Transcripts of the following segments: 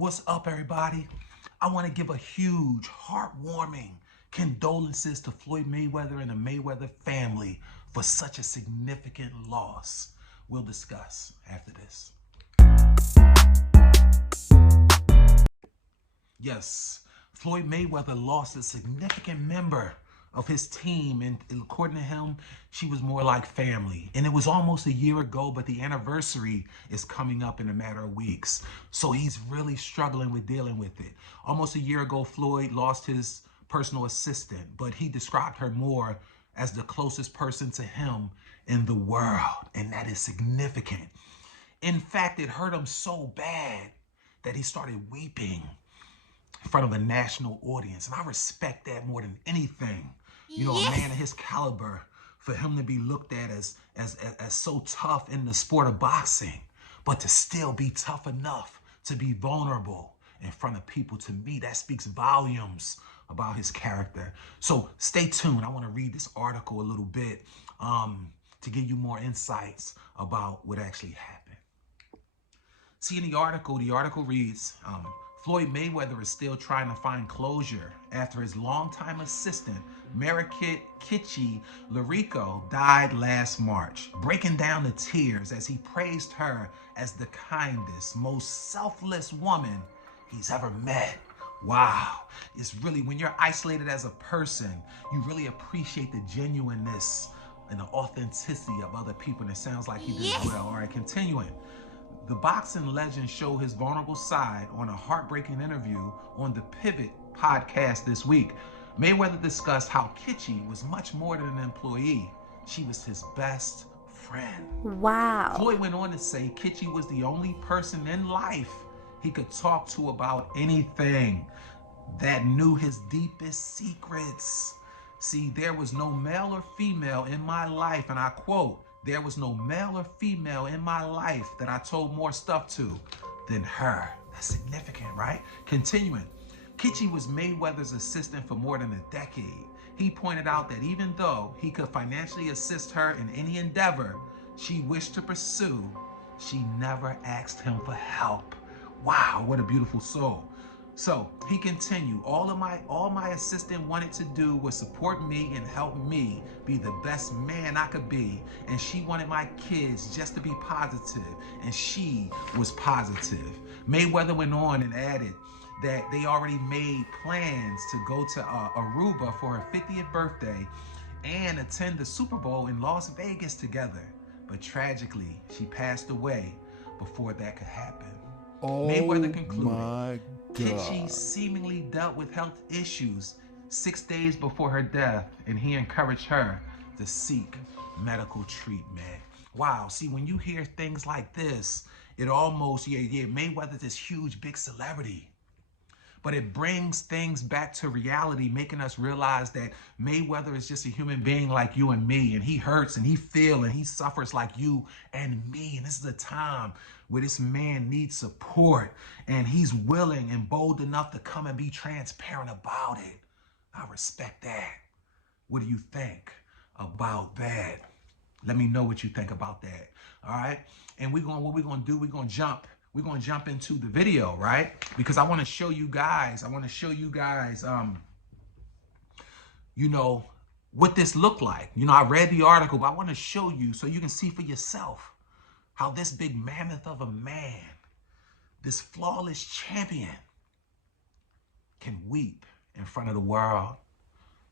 What's up, everybody? I want to give a huge, heartwarming condolences to Floyd Mayweather and the Mayweather family for such a significant loss. We'll discuss after this. Yes, Floyd Mayweather lost a significant member of his team, and according to him, she was more like family. And it was almost a year ago, but the anniversary is coming up in a matter of weeks. So he's really struggling with dealing with it. Almost a year ago, Floyd lost his personal assistant, but he described her more as the closest person to him in the world, and that is significant. In fact, it hurt him so bad that he started weeping in front of a national audience. And I respect that more than anything. You know, a man of his caliber, for him to be looked at as so tough in the sport of boxing, but to still be tough enough to be vulnerable in front of people, to me, that speaks volumes about his character. So stay tuned. I want to read this article a little bit to give you more insights about what actually happened. See, in the article reads, Floyd Mayweather is still trying to find closure after his longtime assistant, Marikit Kitchie Lourico, died last March, breaking down to tears as he praised her as the kindest, most selfless woman he's ever met. Wow. It's really, when you're isolated as a person, you really appreciate the genuineness and the authenticity of other people, and it sounds like he did well. All right, continuing. The boxing legend showed his vulnerable side on a heartbreaking interview on the Pivot podcast this week. Mayweather discussed how Kitchie was much more than an employee. She was his best friend. Wow. Floyd went on to say Kitchie was the only person in life he could talk to about anything, that knew his deepest secrets. See, there was no male or female in my life, and I quote, there was no male or female in my life that I told more stuff to than her. That's significant, right? Continuing, Kitchie was Mayweather's assistant for more than a decade. He pointed out that even though he could financially assist her in any endeavor she wished to pursue, she never asked him for help. Wow, what a beautiful soul. So he continued, all my assistant wanted to do was support me and help me be the best man I could be. And she wanted my kids just to be positive, and she was positive. Mayweather went on and added that they already made plans to go to Aruba for her 50th birthday and attend the Super Bowl in Las Vegas together. But tragically, she passed away before that could happen. Mayweather concluded, Kitchie seemingly dealt with health issues 6 days before her death, and he encouraged her to seek medical treatment. Wow, see, when you hear things like this, it almost, Mayweather's this huge, big celebrity. But it brings things back to reality, making us realize that Mayweather is just a human being like you and me, and he hurts and he feels and he suffers like you and me. And this is a time where this man needs support, and he's willing and bold enough to come and be transparent about it. I respect that. What do you think about that? Let me know what you think about that. All right. And what we're going to do, we're going to jump into the video, right? Because I want to show you guys, you know, what this looked like. You know, I read the article, but I want to show you so you can see for yourself how this big mammoth of a man, this flawless champion, can weep in front of the world.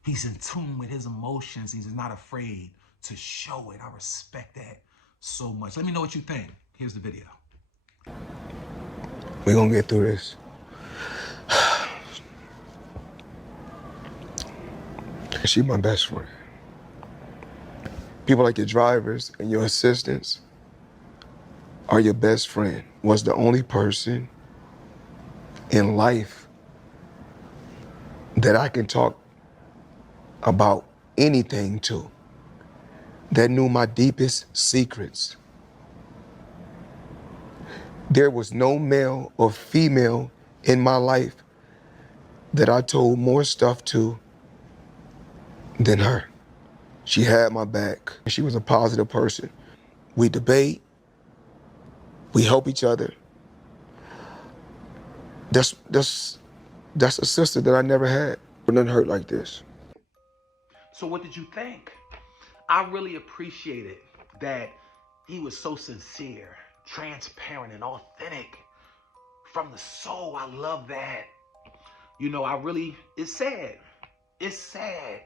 He's in tune with his emotions. He's not afraid to show it. I respect that so much. Let me know what you think. Here's the video. We're gonna get through this. She's my best friend. People like your drivers and your assistants are your best friend. Was the only person in life that I can talk about anything to, that knew my deepest secrets. There was no male or female in my life that I told more stuff to than her. She had my back. She was a positive person. We debate, we help each other. That's a sister that I never had. But nothing hurt like this. So what did you think? I really appreciated that he was so sincere, transparent, and authentic from the soul. I love that. It's sad. It's sad.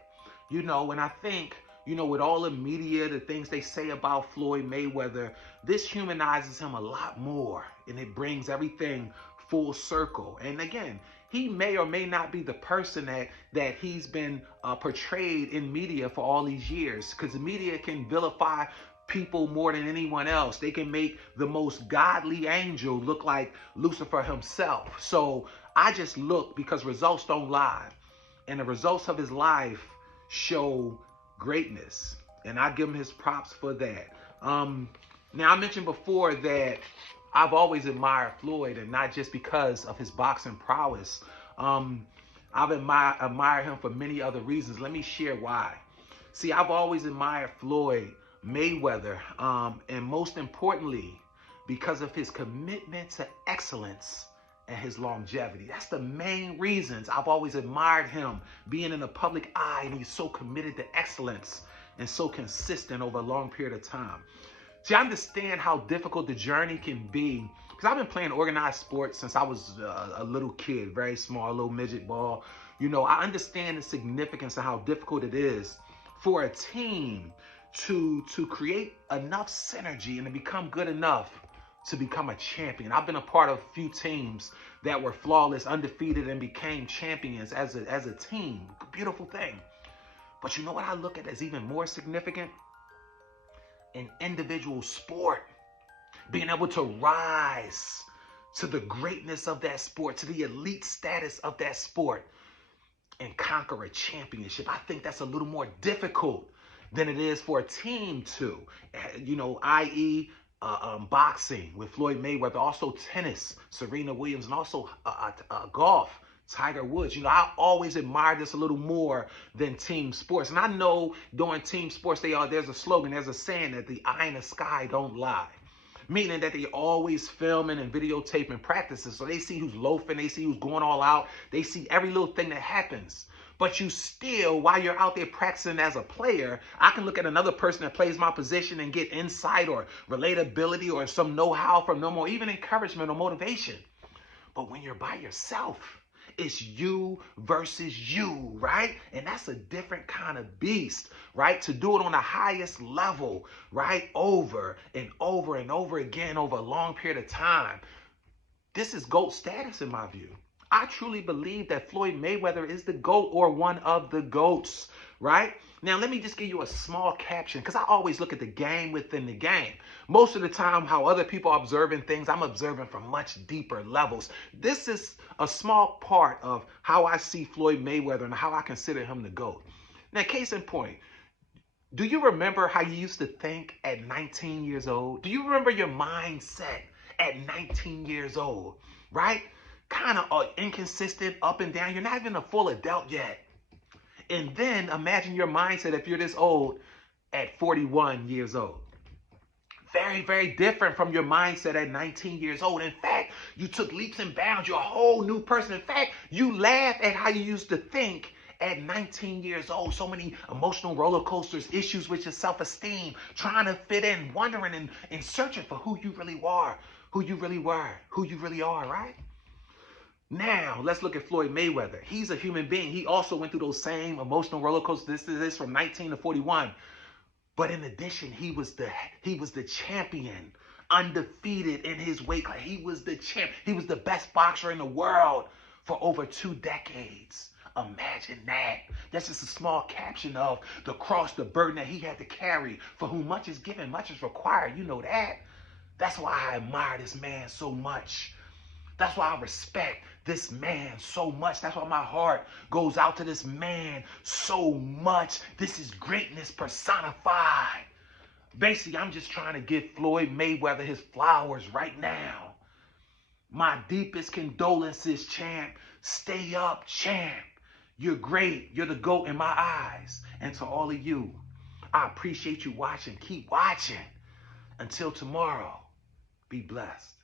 And I think, with all the media, the things they say about Floyd Mayweather, this humanizes him a lot more and it brings everything full circle. And again, he may or may not be the person that he's been portrayed in media for all these years, because the media can vilify people more than anyone else. They can make the most godly angel look like Lucifer himself. So I just look, because results don't lie. And the results of his life show greatness. And I give him his props for that. Now, I mentioned before that I've always admired Floyd, and not just because of his boxing prowess. I've admired him for many other reasons. Let me share why. See, I've always admired Floyd Mayweather, and most importantly, because of his commitment to excellence and his longevity. That's the main reasons I've always admired him, being in the public eye, and he's so committed to excellence and so consistent over a long period of time. See, I understand how difficult the journey can be, because I've been playing organized sports since I was a little kid, very small, little midget ball. I understand the significance of how difficult it is for a team to create enough synergy and to become good enough to become a champion. I've been a part of a few teams that were flawless, undefeated, and became champions as a team. Beautiful thing. But you know what I look at as even more significant? An individual sport. Being able to rise to the greatness of that sport, to the elite status of that sport, and conquer a championship. I think that's a little more difficult than it is for a team to, i.e., boxing with Floyd Mayweather, also tennis, Serena Williams, and also golf, Tiger Woods. I always admire this a little more than team sports. And I know during team sports, there's a slogan, there's a saying that the eye in the sky don't lie. Meaning that they always filming and videotaping practices. So they see who's loafing, they see who's going all out, they see every little thing that happens. But you still, while you're out there practicing as a player, I can look at another person that plays my position and get insight or relatability or some know-how from them, or even encouragement or motivation. But when you're by yourself, it's you versus you, right? And that's a different kind of beast, right? To do it on the highest level, right? Over and over and over again over a long period of time. This is GOAT status in my view. I truly believe that Floyd Mayweather is the GOAT, or one of the GOATs, right? Now, let me just give you a small caption, because I always look at the game within the game. Most of the time, how other people are observing things, I'm observing from much deeper levels. This is a small part of how I see Floyd Mayweather and how I consider him the GOAT. Now, case in point, do you remember how you used to think at 19 years old? Do you remember your mindset at 19 years old, right? Kind of inconsistent, up and down. You're not even a full adult yet. And then imagine your mindset if you're this old at 41 years old. Very, very different from your mindset at 19 years old. In fact, you took leaps and bounds. You're a whole new person. In fact, you laugh at how you used to think at 19 years old. So many emotional roller coasters, issues with your self-esteem, trying to fit in, wondering and searching for who you really are, who you really were, who you really are, right? Now, let's look at Floyd Mayweather. He's a human being. He also went through those same emotional roller coasters. This is from 19 to 41. But in addition, he was the champion, undefeated in his weight class. He was the champ. He was the best boxer in the world for over 2 decades. Imagine that. That's just a small caption of the cross, the burden that he had to carry. For whom much is given, much is required. You know that. That's why I admire this man so much. That's why I respect this man so much. That's why my heart goes out to this man so much. This is greatness personified. Basically, I'm just trying to give Floyd Mayweather his flowers right now. My deepest condolences, champ. Stay up, champ. You're great. You're the GOAT in my eyes. And to all of you, I appreciate you watching. Keep watching. Until tomorrow, be blessed.